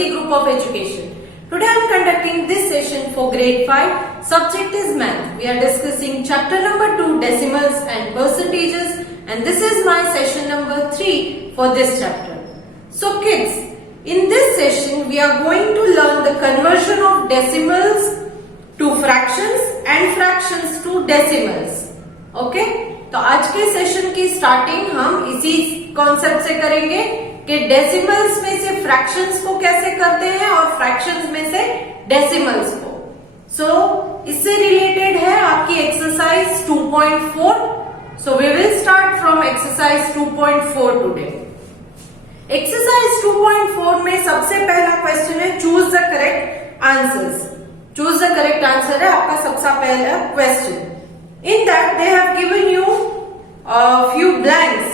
Saraswati Group of Education. Today I am conducting this session for grade 5. Subject is math. We are discussing chapter number 2, decimals and percentages, and this is my session number 3 for this chapter. So kids, in this session we are going to learn the conversion of decimals to fractions and fractions to decimals. Okay तो आज के session की starting हम इसी concept से करेंगे कि decimals में से फ्रैक्शंस को कैसे करते हैं और फ्रैक्शंस में से डेसिमल्स को. सो इससे रिलेटेड है आपकी exercise 2.4. So we will start from exercise 2.4 today. Exercise 2.4 में सबसे पहला क्वेश्चन है choose the correct answers. Choose the correct answer है आपका सबसे पहला question. In that they have given you few blanks.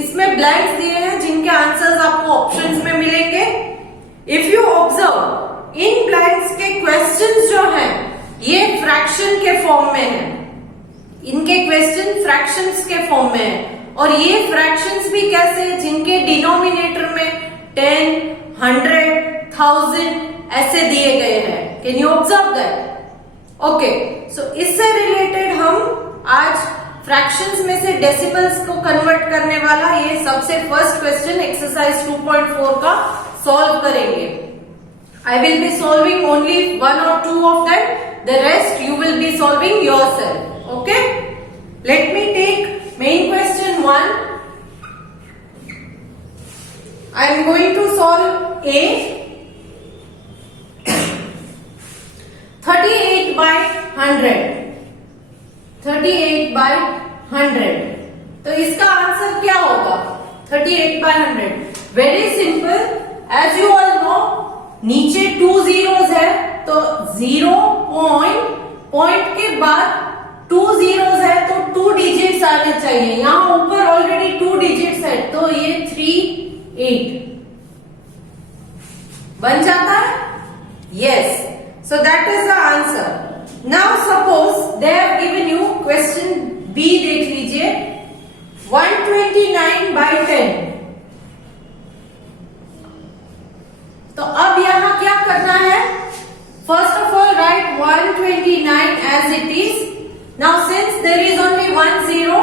इसमें blanks दिए हैं जिनके आंसर्स आपको ऑप्शंस में मिलेंगे. If you observe, in blanks के क्वेश्चंस जो हैं ये फ्रैक्शन के फॉर्म में हैं. इनके क्वेश्चन फ्रैक्शंस के फॉर्म में हैं और ये फ्रैक्शंस भी कैसे, जिनके डिनोमिनेटर में 10, 100, 1000 ऐसे दिए गए हैं. Can you observe that? Okay so इससे रिलेटेड हम आज फ्रैक्शंस में से डेसिमल्स को कन्वर्ट करने वाला ये सबसे फर्स्ट क्वेश्चन एक्सरसाइज 2.4 का सॉल्व करेंगे. I will be solving only 1 or 2 of that. The rest you will be solving yourself. Okay let me take main question 1. I am going to solve A. 38 by 100. 38 by 100. तो इसका answer क्या होगा? 38 by 100. Very simple. As you all know नीचे 2 zeros है तो 0 point के बाद 2 zeros है तो 2 डिजिट्स आने चाहिए. यहां ऊपर ऑलरेडी 2 डिजिट्स है तो ये 38 बन जाता है. Yes. So that is the answer. Now suppose they have given you question B. देख लीजिए 129 by 10. तो अब यहां क्या करना है? First of all write 129 as it is. Now since there is only 1 0,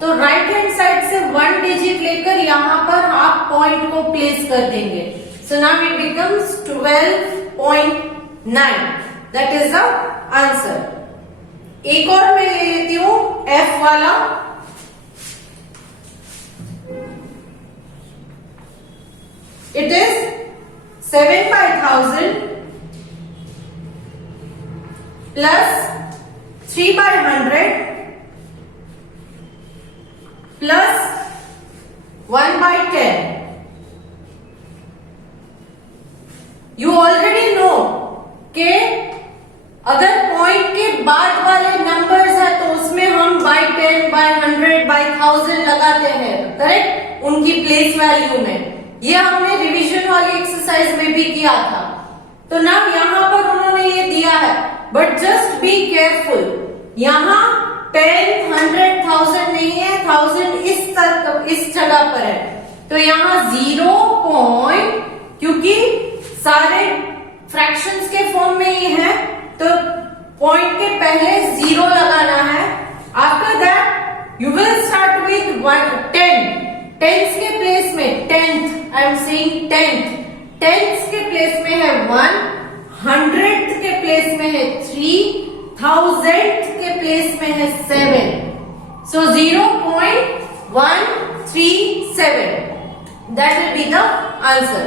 तो राइट हैंड साइड से 1 डिजिट लेकर यहां पर आप पॉइंट को प्लेस कर देंगे. So now it becomes 12.9. That is the answer. एक और मैं ले लेती हूं F वाला. It is 7 by 1000 plus 3 by 100 plus 1 by 10. You already know कि अगर पॉइंट के बाद वाले नंबर्स है तो उसमें हम बाय 10, बाय 100, बाय 1000 लगाते हैं. करेक्ट. उनकी प्लेस वैल्यू में. ये हमने रिवीजन वाली एक्सरसाइज में भी किया था. तो ना यहां पर उन्होंने ये दिया है बट जस्ट बी केयरफुल. यहां 10, 100, 1000 नहीं है. 1000 इस जगह पर है तो यहां 0 पॉइंट, क्योंकि सारे फ्रैक्शंस के फॉर्म में ही है तो पॉइंट के पहले 0 लगाना है. After that you will start with 10. Tens के प्लेस में 10th, I am saying 10th. Tens के प्लेस में है 1, 100th के प्लेस में है 3, 1000th के प्लेस में है 7. सो 0.137 that will be the answer.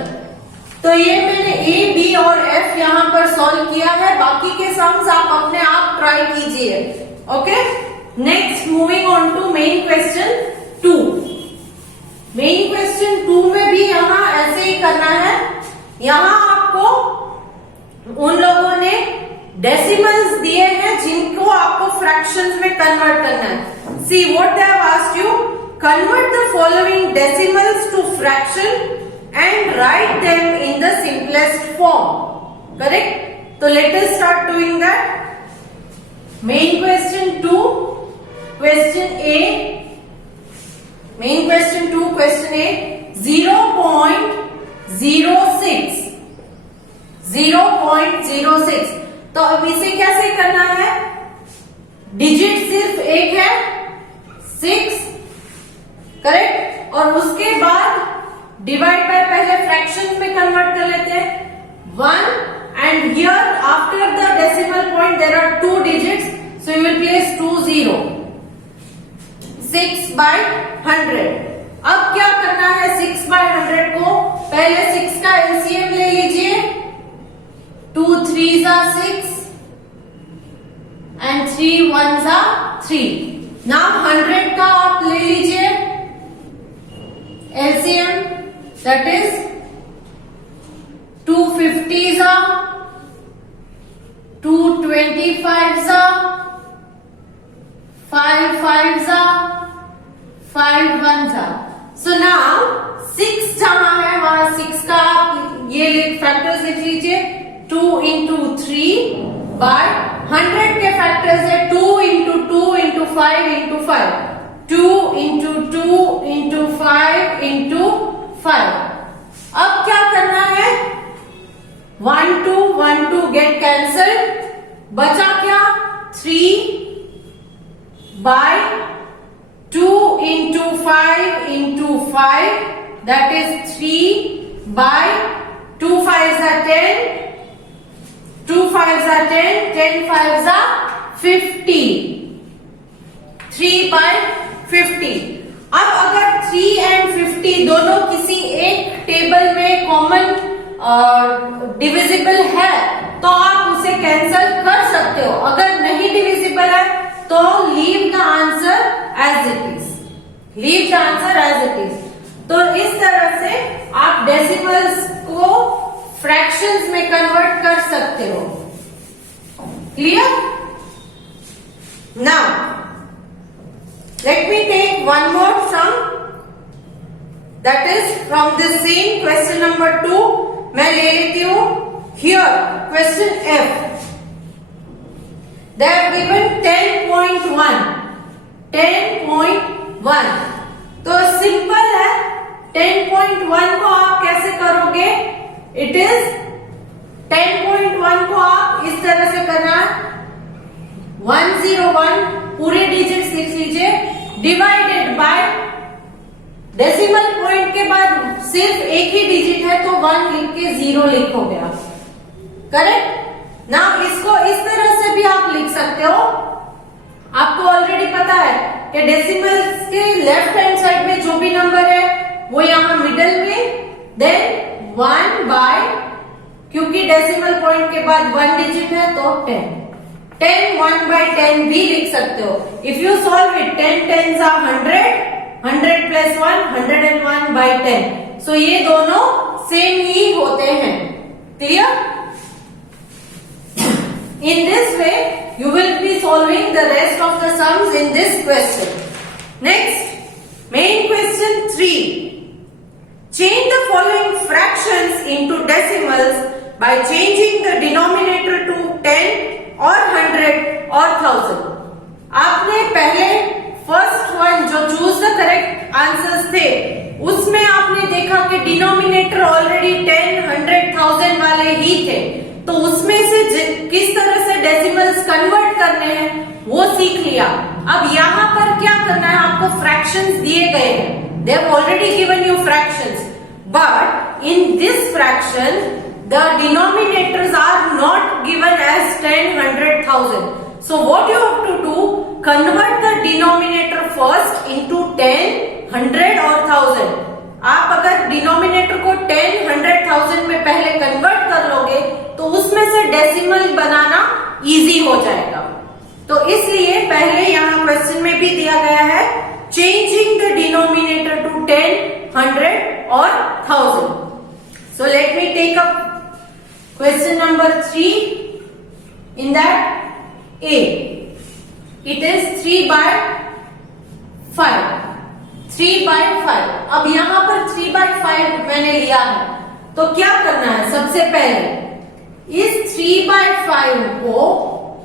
तो ये मैंने ए, बी और एफ यहां पर सॉल्व किया है. बाकी के सम्स आप अपने आप ट्राई कीजिए. Okay next moving on to main question 2. Main question 2 में भी यहां ऐसे ही करना है. यहां आपको उन लोगों ने डेसिमल्स दिए हैं जिनको आपको फ्रैक्शंस में कन्वर्ट करना है. See what they have asked you. Convert the following decimals to fraction and write them in the simplest form. Correct? So let us start doing that. Main question 2, question A. Main question 2, question A. 0.06 0.06। तो अब इसे कैसे करना है, digit सिर्फ एक है 6, correct, और उसके बाद डिवाइड बाय पहले फ्रैक्शन में कन्वर्ट कर लेते हैं 1, and here after the decimal point there are 2 digits, so you will place 2 0, 6 by 100। अब क्या करना है, 6 by 100 को पहले 6 का LCM ले लीजिए, 2 3s are 6 and 3 1s are 3। now 100 का आप ले लीजिए LCM, that is 2 50s are, 2 25s are, 5 5s are, 5 1s are। so now 6 जहां है वहां 6 का आप ये फैक्टर्स लिख लीजिए, 2 into 3 by 100 के फैक्टर्स है 2 into 2 into 5 into 5, 2 into 2 into 5 into 5। अब क्या करना है, 1 2 गेट कैंसल्ड, बचा क्या, 3 by 2 into 5 into 5, that is 3 by 2 5s are 10, 2 5s are 10, 10 5s are 50, 3 by 50। अब अगर 3 and 50 दोनों किसी एक टेबल में कॉमन डिविजिबल है तो आप उसे कैंसल कर सकते हो, अगर नहीं डिविजिबल है तो leave the answer as it is, leave the answer as it is. तो इस तरह से आप डेसिमल्स को फ्रैक्शंस में कन्वर्ट कर सकते हो, clear. Now let me take one more sum, that is from the same question number 2। मैं ले लेती हूं here question F, they have given 10.1, 10.1। तो सिंपल है, 10.1 को आप कैसे करोगे, इट इज 10.1 को आप इस तरह से करना है, 101 पूरे डिजिट्स लिख लीजिए, डिवाइडेड बाय डेसिमल पॉइंट के बाद सिर्फ एक ही डिजिट है तो 1 लिख के 0 लिखोगे आप, करेक्ट ना। इसको इस तरह से भी आप लिख सकते हो, आपको ऑलरेडी पता है कि डेसिमल्स के लेफ्ट हैंड साइड में जो भी नंबर है वो यहां मिडल में, देन 1 बाय, क्योंकि डेसिमल पॉइंट के बाद 1 डिजिट है तो 10, 10 1 by 10 भी लिख सकते हो। If you solve it 10 10s are 100, 100 plus 1 101 by 10। सो ये दोनों सेम ही होते हैं, clear. In this way you will be solving the rest of the sums in this question. Next, main question 3. Change the following fractions into decimals by changing the denominator to 10 or 100 or 1000. आपने पहले first one जो choose the correct answers थे उसमें आपने देखा कि denominator already 10, 100, 1000 वाले ही थे, तो उसमें से किस तरह से डेसिमल्स कन्वर्ट करने हैं वो सीख लिया। अब यहाँ पर क्या करना है, आपको फ्रैक्शंस दिए गए हैं, they have already given you fractions, but in this fraction the denominators are not given as 10, 100, 1000। So what you have to do, convert the denominator first into 10, 100 or 1000। आप अगर डिनोमिनेटर को 10, 100, 1000 में पहले कन्वर्ट कर लोगे तो उसमें से डेसिमल बनाना इजी हो जाएगा। तो इसलिए पहले यहाँ क्वेश्चन में भी दिया गया है चेंजिंग द डिनोमिनेटर टू 10, 100 और 1000। So let me take up question number 3। In that A, it is 3 by 5, 3 by 5। अब यहां पर 3 by 5 मैंने लिया है, तो क्या करना है, सबसे पहले इस 3 by 5 को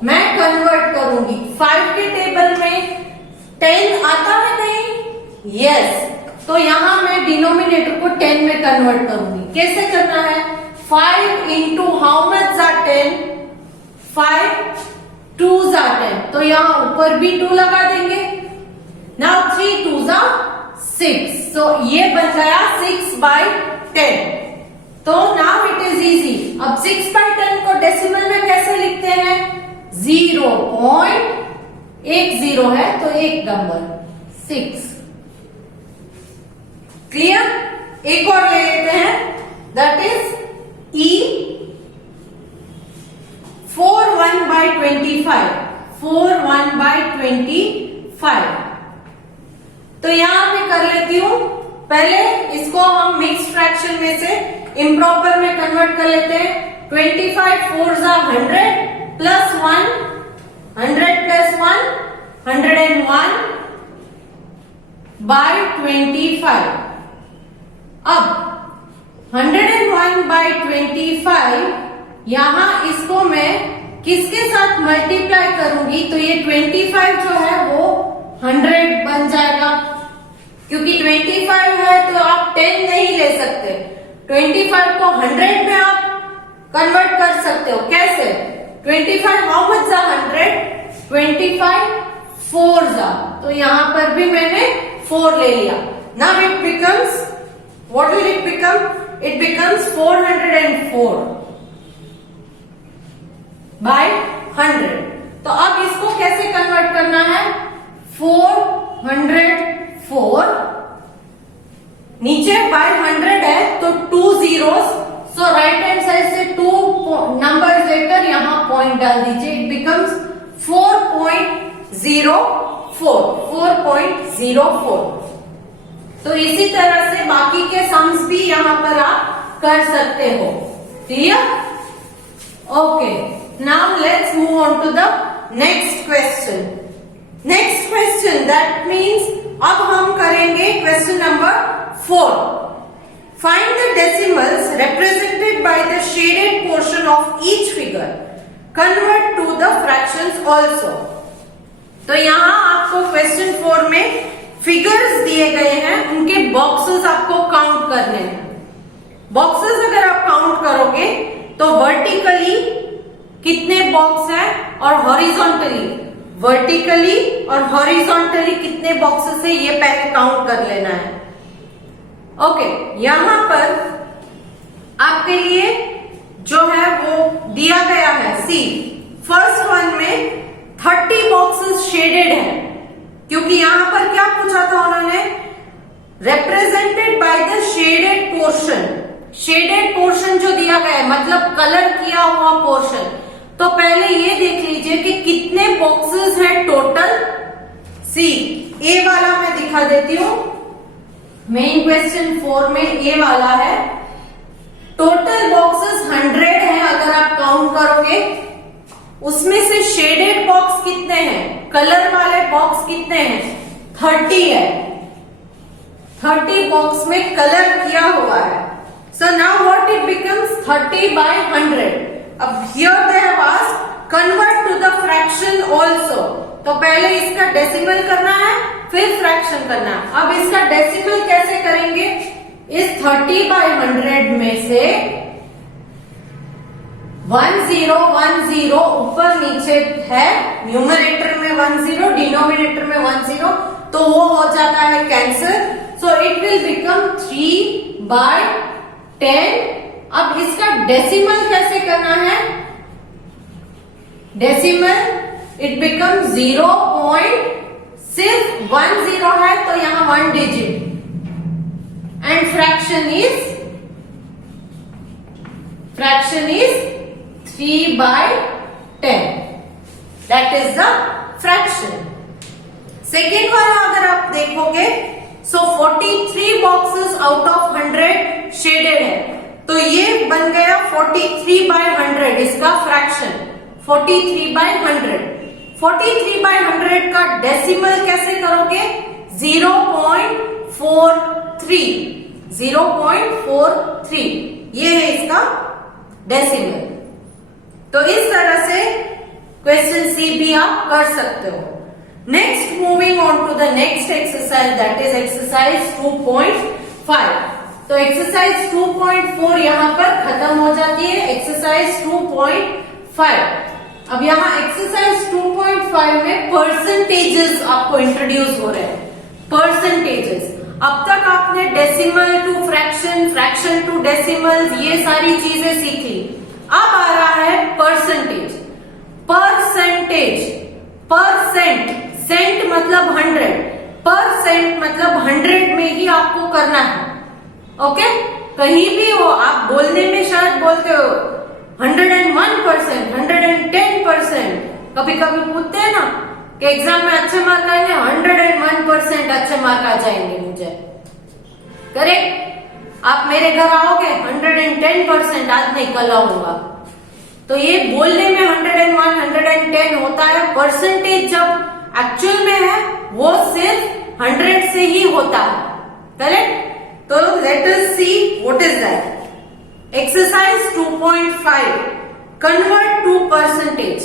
मैं कन्वर्ट करूंगी। 5 के टेबल में 10 आता है नहीं, यस, तो यहां मैं डिनोमिनेटर को 10 में कन्वर्ट करूंगी। कैसे करना है, 5 into how much are 10? 5 2s are 10. तो यहाँ ऊपर भी 2 लगा देंगे. Now 3 2s are 6. So ये बन गया 6 by 10. तो now it is easy. अब 6 by 10 को डेसिमल में कैसे लिखते हैं? 0.10 है तो एक नंबर 6. क्लियर? एक और ले लेते हैं, that is E 41 by 25. 41 by 25. तो यहां पे कर लेती हूं. पहले इसको हम मिक्स फ्रैक्शन में से इम्प्रॉपर में कन्वर्ट कर लेते हैं. 25 4s are 100 plus 1 100 plus 1 101 by 25. अब 101 by 25 यहां इसको मैं किसके साथ मल्टीप्लाई करूंगी तो ये 25 जो है वो 100 बन जाएगा. क्योंकि 25 है तो आप 10 नहीं ले सकते. 25 को 100 में आप कन्वर्ट कर सकते हो. कैसे? 25 हाउ मच जा 100? 25 4 जा. तो यहां पर भी मैंने 4 ले लिया. Now it becomes, what will it become? It becomes 404 by 100. तो अब इसको कैसे कन्वर्ट करना है? 404 नीचे by 100 है तो 2 zeros. सो राइट हैंड साइड से 2 नंबर्स लेकर यहां पॉइंट डाल दीजिए. It becomes 4.04. तो इसी तरह से बाकी के सम्स भी यहां पर आप कर सकते हो. Clear? Okay, now let's move on to the next question. Next question that means अब हम करेंगे question number 4. Find the decimals represented by the shaded portion of each figure. Convert to the fractions also. तो यहाँ आपको question 4 में figures दिए गए हैं, उनके बॉक्सेस आपको काउंट करने हैं. बॉक्सेस अगर आप काउंट करोगे तो वर्टिकली कितने बॉक्स हैं और वर्टिकली और हॉरिजॉन्टली कितने बॉक्सेस है ये पहले काउंट कर लेना है. ओके, यहां पर आपके लिए जो है वो दिया गया है. सी, फर्स्ट वन में 30 बॉक्सेस शेडेड है. क्योंकि यहां पर क्या पूछा था उन्होंने? Represented by the shaded portion. Shaded portion जो दिया गया है मतलब कलर किया हुआ पोर्शन. तो पहले ये देख लीजिए कि कितने बॉक्सेस हैं टोटल. सी, ए वाला मैं दिखा देती हूं. मेन क्वेश्चन 4 में ए वाला है. टोटल बॉक्सेस 100 है अगर आप काउंट करोगे. उसमें से शेडेड बॉक्स कितने हैं, कलर वाले बॉक्स कितने हैं? 30 है. 30 बॉक्स में कलर किया हुआ है. So now what it becomes? 30 by 100. अब here they have asked convert to the fraction also. तो पहले इसका डेसिमल करना है फिर फ्रैक्शन करना है. अब इसका डेसिमल कैसे करेंगे? इस 30 by 100 में से 1010 ऊपर नीचे है. न्यूमरेटर में 10, डिनोमिनेटर में 10, तो वो हो जाता है cancel. So it will become 3 by 10. अब इसका डेसिमल कैसे करना है? Decimal it become 0. सिर्फ 10 है तो यहां 1 digit. And fraction is 3 by 10. That is the fraction. Second वाला अगर आप देखोगे सो 43 बॉक्सेस आउट ऑफ 100 शेडेड है. तो ये बन गया 43 by 100 इसका फ्रैक्शन. 43 by 100. 43 by 100 का डेसिमल कैसे करोगे? 0.43. 0.43 ये है इसका डेसिमल. तो इस तरह से क्वेश्चन सी भी आप कर सकते हो. Next, moving on to the next exercise that is exercise 2.5. तो एक्सरसाइज 2.4 यहां पर खत्म हो जाए. अब यहाँ एक्सरसाइज 2.5 में परसेंटेजेस आपको इंट्रोड्यूस हो रहे हैं। परसेंटेजेस, अब तक आपने decimal to fraction, fraction to decimal, ये सारी चीजें सीख ली। अब आ रहा है परसेंटेज। परसेंटेज, परसेंट, सेंट मतलब 100, परसेंट मतलब 100 में ही आपको करना है। ओके, कहीं भी हो आप बोलने में शायद बोलते हो 101%, 110%, कभी कभी पूछते हैं ना कि एग्जाम में अच्छे मार्क आएंगे, 101% अच्छे मार्क आ जाएंगे मुझे, करेक्ट। आप मेरे घर आओगे 110%, आज नहीं कल आऊंगा। तो ये बोलने में 101, 110 होता है, परसेंटेज जब एक्चुअल में है वो सिर्फ 100 से ही होता है, करेक्ट। तो let us see what is that. Exercise 2.5, convert to percentage.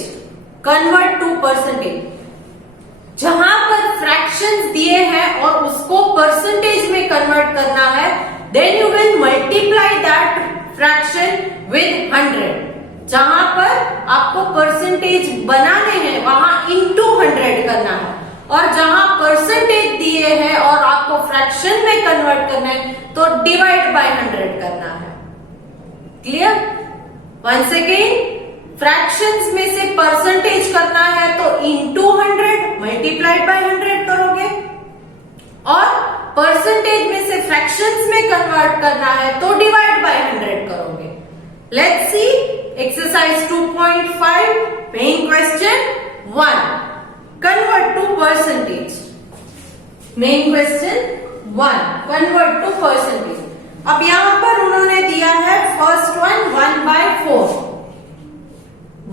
Convert to percentage, जहां पर फ्रैक्शंस दिए हैं और उसको परसेंटेज में कन्वर्ट करना है, then you will multiply that fraction with 100। जहां पर आपको परसेंटेज बनाने हैं वहां इनटू 100 करना है, और जहां परसेंटेज दिए हैं और आपको फ्रैक्शन में कन्वर्ट करना है तो डिवाइड बाय 100 करना है। क्लियर? वंस अगेन, फ्रैक्शंस में से परसेंटेज करना है तो इनटू 100 मल्टीप्लाइड बाय 100 करोगे, और परसेंटेज में से फ्रैक्शंस में कन्वर्ट करना है तो डिवाइड बाय 100 करोगे। Let's see exercise 2.5, main question 1, convert to percentage. Main question 1, convert to percentage. अब यहां पर उन्होंने दिया है फर्स्ट वन 1/4,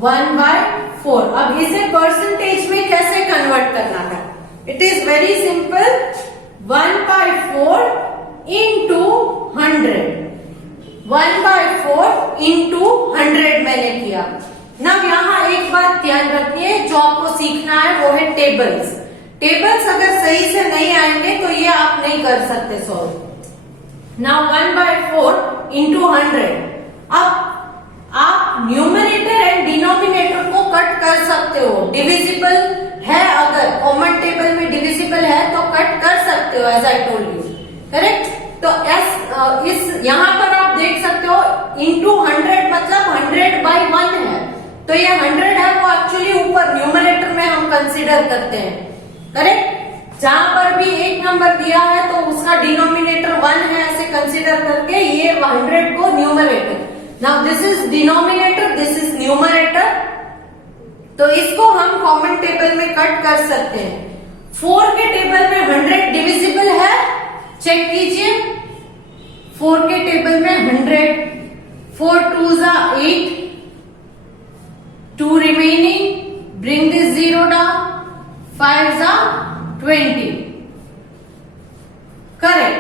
1/4। अब इसे परसेंटेज में कैसे कन्वर्ट करना है? It is very simple, 1/4 into 100, 1/4 into 100 मैंने किया। ना यहाँ एक बात ध्यान रखनी है, जो आपको सीखना है वो है टेबल्स। टेबल्स अगर सही से नहीं आएंगे तो ये आप नहीं कर सकते सॉल्व। Now 1/4 into 100। अब आप न्यूमरेटर एंड डिनोमिनेटर को कट कर सकते हो, डिविजिबल है, अगर कॉमन टेबल में डिविजिबल है तो कट कर सकते हो, as I told you, correct. तो इस यहाँ पर आप देख सकते हो इंटू 100 मतलब 100/1 है, तो ये 100 है वो एक्चुअली ऊपर न्यूमरेटर में हम कंसीडर करते हैं, करेक्ट। जहां पर भी एक नंबर दिया है तो उसका डिनोमिनेटर 1 है, ऐसे कंसीडर करके ये 100 को numerator. Now this is denominator, this is numerator, तो इसको हम कॉमन टेबल में कट कर सकते हैं। 4 के टेबल में 100 डिविजिबल है, चेक कीजिए। 4 के टेबल में 100, 4 2s are 8, 2 remaining, bring this 0 down, 5s are 20, correct.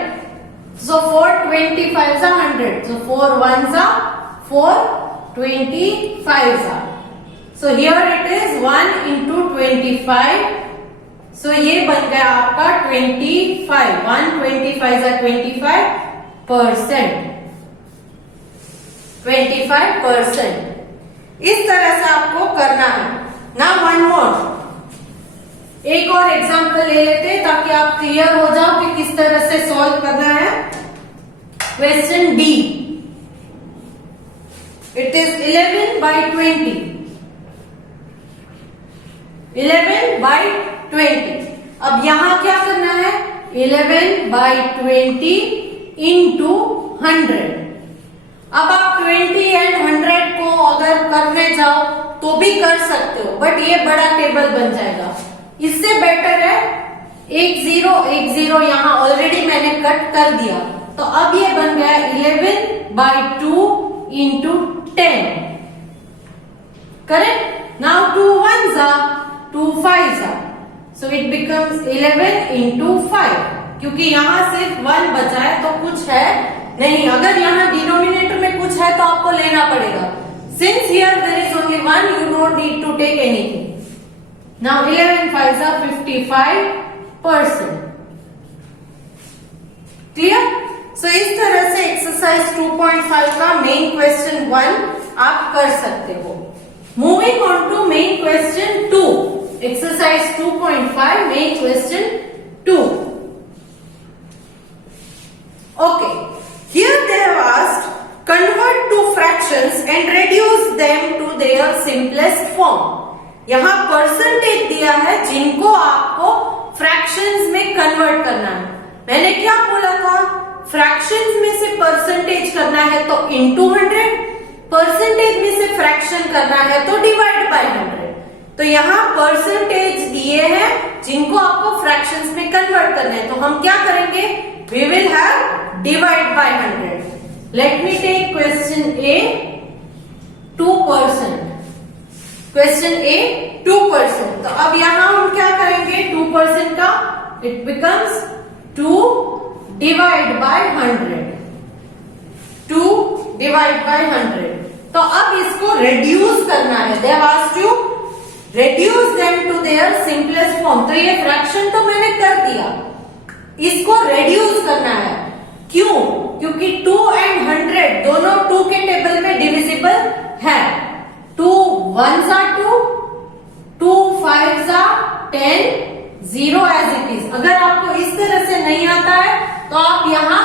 So 4 25s are 100, so 4 1s are 4, 25s are, so here it is 1 into 25, so ये बन गया आपका 25, 1 25s are 25%, 25%। इस तरह से आपको करना है। ना वन मोर, एक और एग्जांपल ले लेते हैं ताकि आप क्लियर हो जाओ कि किस तरह से सॉल्व करना है। Question D, it is 11/20, 11/20। अब यहां क्या करना है, 11/20 इंटू 100। अब आप 20 एंड 100 को अगर करने जाओ तो भी कर सकते हो, बट ये बड़ा टेबल बन जाएगा। इससे बेटर है 1 0 यहाँ ऑलरेडी मैंने कट कर दिया, तो अब ये बन गया 11/2 into 10, correct. Now 2 1s are 2 5s are, so it becomes 11 into 5, क्योंकि यहाँ सिर्फ 1 बचा है तो कुछ है नहीं। अगर यहाँ डिनोमिनेटर में कुछ है तो आपको लेना पड़ेगा। Since here there is only 1, you don't need to take anything. Now 11 5s are 55%, clear. So इस तरह से एक्सरसाइज 2.5 का मेन क्वेश्चन 1 आप कर सकते हो। Moving on to main question 2. Exercise 2.5, main question 2. Okay. Here they have asked, convert two fractions and reduce them to their simplest form. यहाँ percentage दिया है जिनको आपको फ्रैक्शंस में कन्वर्ट करना है. मैंने क्या बोला था, फ्रैक्शंस में से परसेंटेज करना है तो इनटू 100, परसेंटेज में से फ्रैक्शन करना है तो डिवाइड बाय 100. तो यहाँ परसेंटेज दिए हैं जिनको आपको फ्रैक्शंस में कन्वर्ट करना है, तो हम क्या करेंगे, we will have divide by 100. Let me take question A 2%. Question A 2%. तो अब यहां हम क्या करेंगे, 2% का it becomes 2 divide by 100. 2 divide by 100. तो अब इसको रेड्यूस करना है. They have asked you reduce them to their simplest form. तो ये फ्रैक्शन तो मैंने कर दिया, इसको रेड्यूस करना है. क्यों? क्योंकि 2 एंड 100 दोनों 2 के टेबल में डिविजिबल है. 2 1s are 2, 2 5s are 10, 0 as it is. अगर आपको इस तरह से नहीं आता है तो आप यहाँ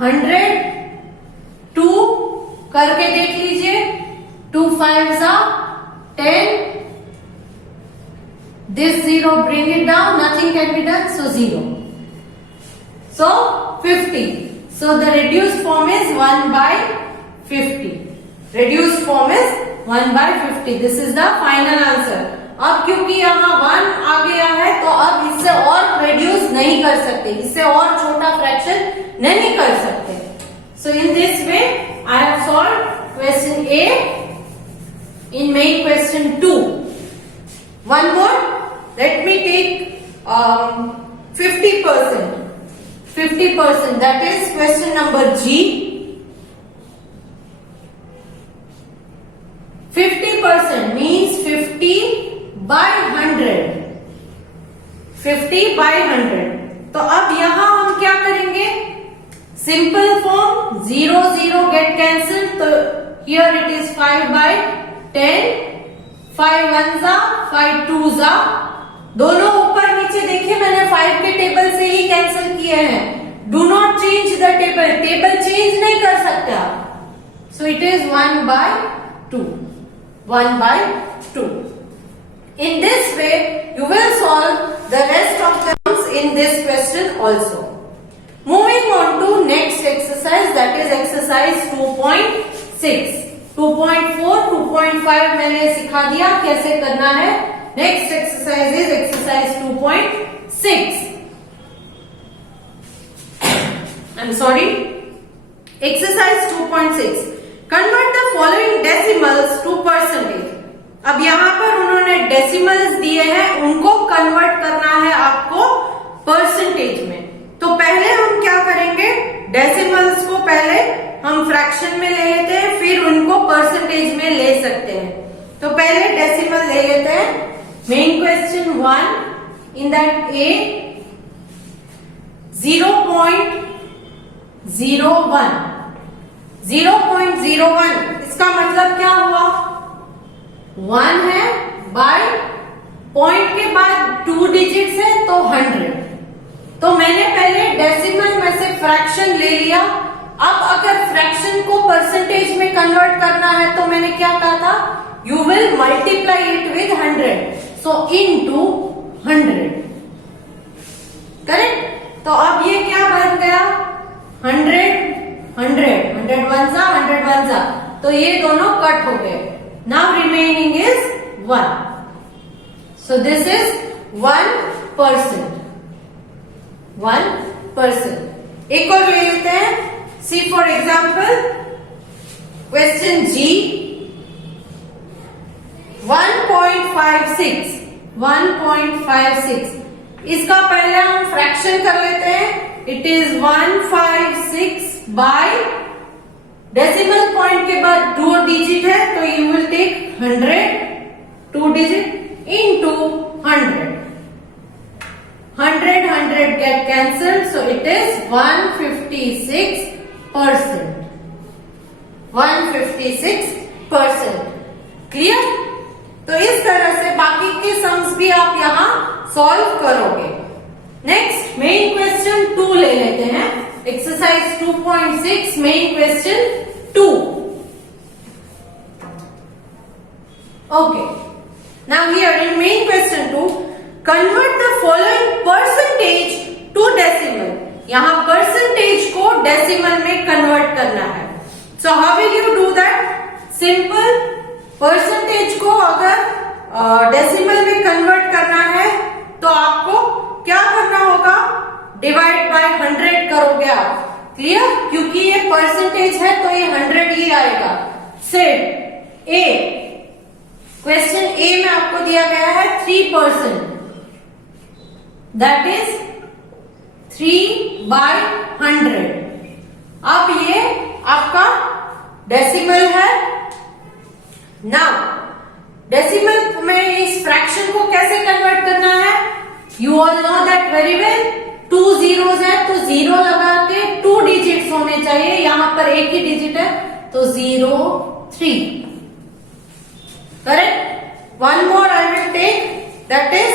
102 करके देख लीजिए. 2 5s are 10, this 0 bring it down, nothing can be done, so 0. So 50. So the reduced form is 1 by 50. Reduced form is 1 by 50. This is the final answer. अब क्योंकि यहाँ 1 आ गया है तो अब इससे और reduce नहीं कर सकते, इससे और छोटा फ्रैक्शन नहीं कर सकते. So in this way I have solved question A in main question 2. One more. Let me take 50%. 50%, that is question number G. 50% means 50 by 100. 50 by 100. तो अब यहां हम क्या करेंगे, सिंपल फॉर्म 0 0 गेट कैंसिल. तो here it is 5 by 10. 5 1s are 5 2s are. दोनों ऊपर नीचे देखिए, मैंने 5 के टेबल से ही कैंसिल किए हैं. Do not change the table, table change नहीं कर सकते आप. So it is 1 by 2. 1 by 2. In this way, you will solve the rest of the terms in this question also. Moving on to next exercise, that is exercise 2.6. 2.4, 2.5 मैंने सिखा दिया कैसे करना है. Next exercise is exercise 2.6. I'm sorry. Exercise 2.6. Convert the following decimals to percentage. अब यहाँ पर उन्होंने डेसिमल्स दिए हैं, उनको कन्वर्ट करना है आपको परसेंटेज में. तो पहले हम क्या करेंगे, डेसिमल्स को पहले हम फ्रैक्शन में ले लेते हैं, फिर उनको परसेंटेज में ले सकते हैं. तो पहले डेसिमल ले लेते हैं. Main question 1, in that A 0.01. 0.01 इसका मतलब क्या हुआ, 1 है बाय पॉइंट के बाद 2 डिजिट्स है तो 100. तो मैंने पहले डेसिमल में से फ्रैक्शन ले लिया. अब अगर फ्रैक्शन को परसेंटेज में कन्वर्ट करना है तो मैंने क्या कहा था, you will multiply it with 100. So into 100. Correct. तो अब ये क्या बन गया, 100 100 100 1s are 100 1s are. तो ये दोनों कट हो गए. Now remaining is 1. So this is 1%. 1%. एक और ले लेते हैं. सी फॉर एग्जाम्पल क्वेश्चन G 1.56. 1.56 इसका पहले हम फ्रैक्शन कर लेते हैं. It is 156 by decimal point के बाद 2 डिजिट है तो you will take 100 2 digit into 100. 100 get cancelled, so it is 156%. 156%. Clear? Solve करोगे। नेक्स्ट मेन क्वेश्चन 2 ले लेते हैं, exercise 2.6 main question 2। Okay, now here in main question 2, convert the following percentage to decimal. यहां percentage को decimal में convert करना है। So how will you do that? Simple, percentage को अगर डेसिमल में कन्वर्ट करना है तो आपको क्या करना होगा? डिवाइड बाय 100 करोगे आप। क्लियर? क्योंकि ये परसेंटेज है तो ये 100 ही आएगा। सेट ए, क्वेश्चन ए में आपको दिया गया है 3%, दैट इज 3/100। अब ये आपका डेसिमल है। नाउ डेसिमल में इस फ्रैक्शन को कैसे कन्वर्ट करना है? You all know that very well. 2 zeros है तो 0 लगा के 2 डिजिट्स होने चाहिए, यहां पर एक ही डिजिट है तो 0, 3। Correct? One more I will take, that is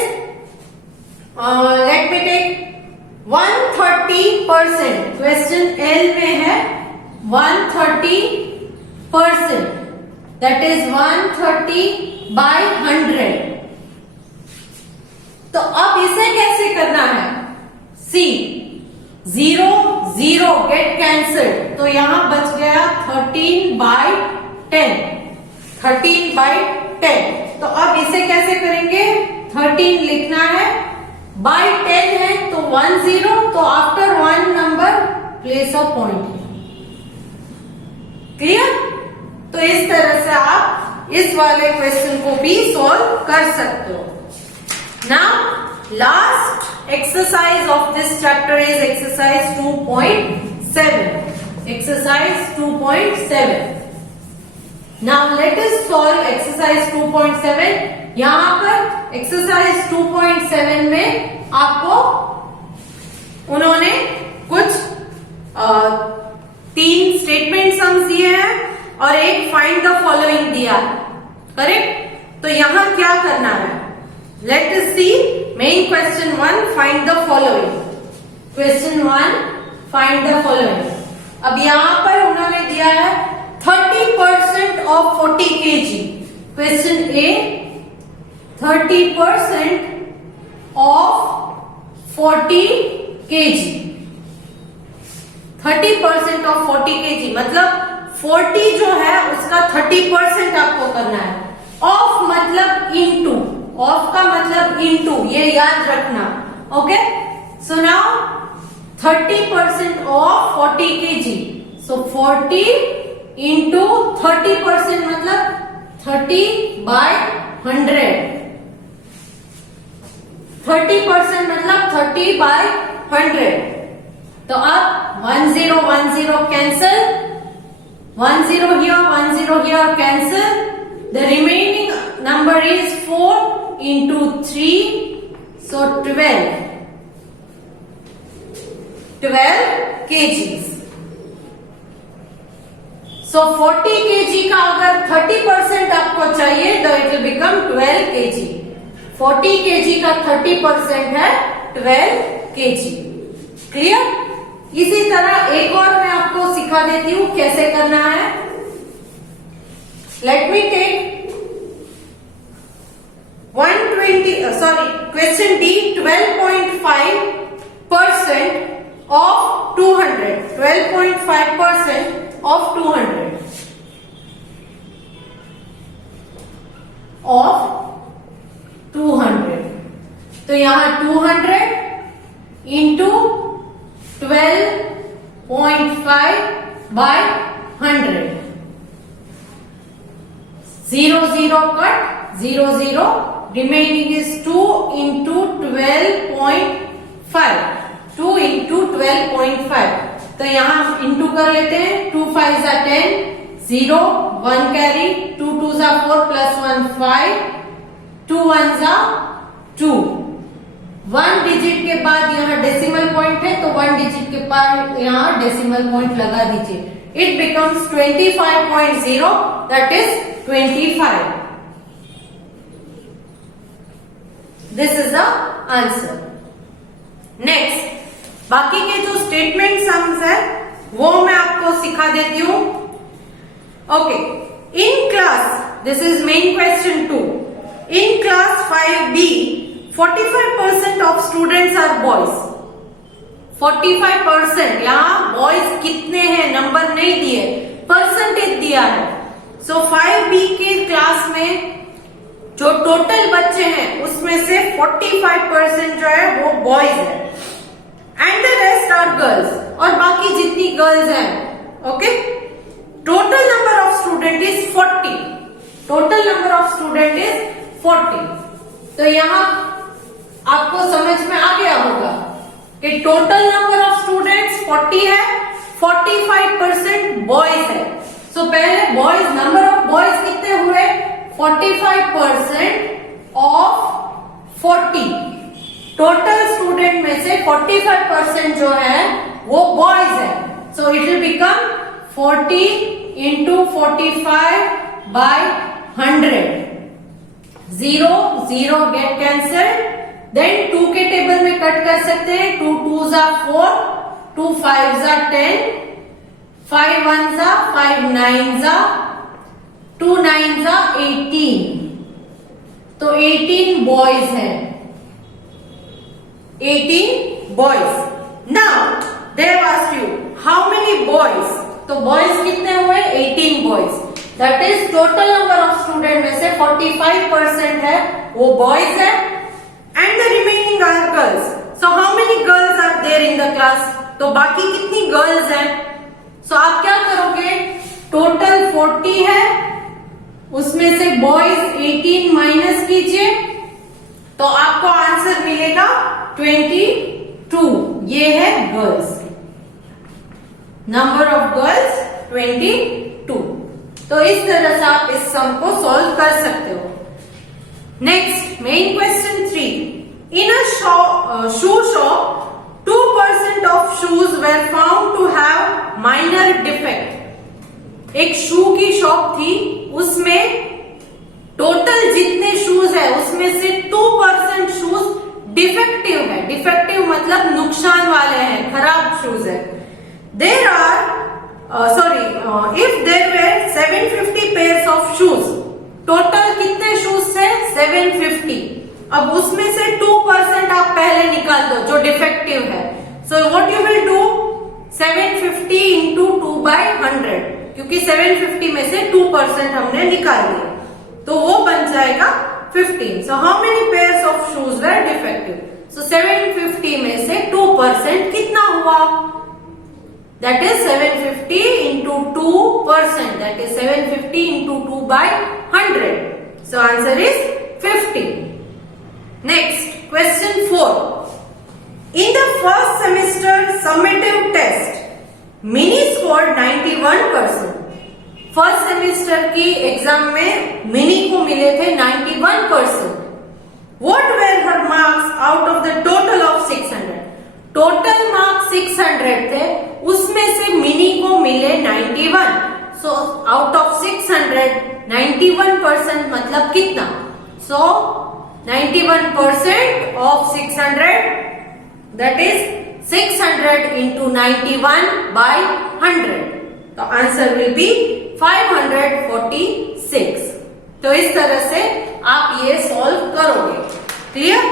let me take 130%। Question L में है 130%, दैट इज 130/100। तो अब इसे कैसे करना है? सी 0, 0 गेट कैंसल्ड, तो यहां बच गया 13/10, 13/10। तो अब इसे कैसे करेंगे? 13 लिखना है, बाय 10 है तो 10, तो after 1 number place a point. Clear? तो इस तरह से आप इस वाले क्वेश्चन को भी सॉल्व कर सकते हो। Now last exercise of this chapter is exercise 2.7। Exercise 2.7। Now let us solve exercise 2.7। यहां पर एक्सरसाइज 2.7 में आपको उन्होंने कुछ 3 स्टेटमेंट सम्स दिए हैं और एक फाइंड द फॉलोइंग दिया है। करेक्ट? तो यहां क्या करना है? Let us see main question 1, find the following. Question 1, find the following. अब यहां पर उन्होंने दिया है 30% of 40 kg। Question A, 30% of 40 kg। 30% of 40 kg मतलब 40 जो है उसका 30% आपको करना है। ऑफ मतलब इनटू, ऑफ का मतलब इनटू, ये याद रखना। Okay, so now 30% of 40 kg, so 40 into 30% मतलब 30/100। 30% मतलब 30/100। तो अब 1 0 1 0 cancel, 1 0 here 1 0 here cancel. The remaining number is 4 into 3, so 12 kgs. So 40 kg का अगर 30% आपको चाहिए तो it will become 12 kg. 40 kg का 30% है 12 kg. क्लियर? इसी तरह एक और मैं आपको सिखा देती हूं कैसे करना है। Let me take question D, 12.5% of 200, 12.5% of 200 of 200। तो यहां 200 into 12.5/100, 0 0 cut, 0 0, remaining is 2 into 12.5, 2 into 12.5। तो यहां इंटू कर लेते हैं, 2 5 are 10, 0 1 carry, 2 2s are 4 plus 1 5, 2 1s are 2। 1 digit के बाद यहाँ डेसिमल पॉइंट है तो 1 डिजिट के बाद यहाँ डेसिमल पॉइंट लगा दीजिए। It becomes 25.0, that is 25। This is the answer. Next, बाकी के जो स्टेटमेंट सम्स है वो मैं आपको सिखा देती हूं। Okay, in class, this is main question 2, in class 5B 45% of students are boys. 45%, यहाँ बॉयज कितने हैं नंबर नहीं दिए, परसेंटेज दिया है। सो 5B के क्लास में जो टोटल बच्चे हैं उसमें से 45% जो है वो बॉयज है and the rest are girls, और बाकी जितनी गर्ल्स हैं। Okay, total number of student is 40, total number of student is 40। तो यहां आपको समझ में आ गया होगा कि टोटल नंबर ऑफ स्टूडेंट्स 40 है, 45% बॉयज है। सो पहले बॉयज, नंबर ऑफ बॉयज कितने हुए, 45% ऑफ 40। टोटल स्टूडेंट में से 45% जो है वो बॉयज है। So it will become 40 into 45 by 100। 0 0 get cancelled, then 2 के टेबल में कट कर सकते हैं। 2 2s are 4, 2 5s are 10, 5 1s are 5 9s are 2 9s are 18। तो 18 बॉयज हैं, 18 boys. Now they have asked you how many boys, तो boys कितने हुए, 18 boys. That is total number of student में से 45% है वो बॉयज है and the remaining are girls. So how many girls are there in the class, तो बाकी कितनी गर्ल्स हैं। सो आप क्या करोगे, टोटल 40 है, उसमें से बॉयज 18 माइनस कीजिए तो आपको आंसर मिलेगा 22। ये है गर्ल्स, नंबर ऑफ गर्ल्स 22। तो इस तरह से आप इस सम को सॉल्व कर सकते हो। Next, main question 3, in a shoe shop 2% of shoes were found to have minor defect. एक शू की शॉप थी, उसमें टोटल जितने शूज है उसमें से 2% शूज डिफेक्टिव है। डिफेक्टिव मतलब नुकसान वाले हैं, खराब शूज है। There are if there were 750 pairs of shoes, total कितने शूज थे, 750। अब उसमें से 2% आप पहले निकाल दो जो डिफेक्टिव है। So what you will do, 750 into 2 by 100, क्योंकि 750 में से 2% हमने निकाल दिया तो वो बन जाएगा 15। So how many pairs of shoes were defective, so 750 में से 2% कितना हुआ, that is 750 into 2%, that is 750 into 2 by 100. So answer is 50. Next, question 4. In the first semester summative test, Mini scored 91%. First semester की exam में mini को मिले थे 91%. What were her marks out of the total of 600? Total marks 600 थे, उसमें से mini को मिले 91. सो आउट ऑफ 600 91% मतलब कितना? सो 91% of 600 that is 600 into 91 by 100. तो आंसर विल बी 546. तो इस तरह से आप ये सॉल्व करोगे. Clear?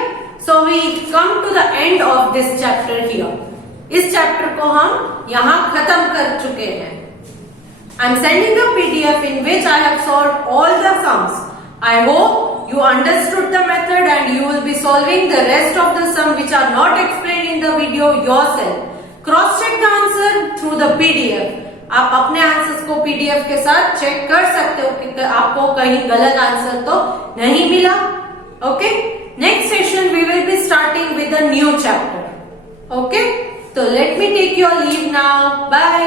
So we come to the end of this chapter here. इस चैप्टर को हम यहाँ खत्म कर चुके हैं. I am sending the PDF in which I have solved all the sums. I hope you understood the method and you will be solving the rest of the sum which are not explained in the video yourself. Cross check the answer through the PDF. आप अपने answers को PDF के साथ check कर सकते हो कि आपको कहीं गलत आंसर तो नहीं मिला. Okay, next session we will be starting with a new chapter. Okay, तो let me take your leave now. Bye.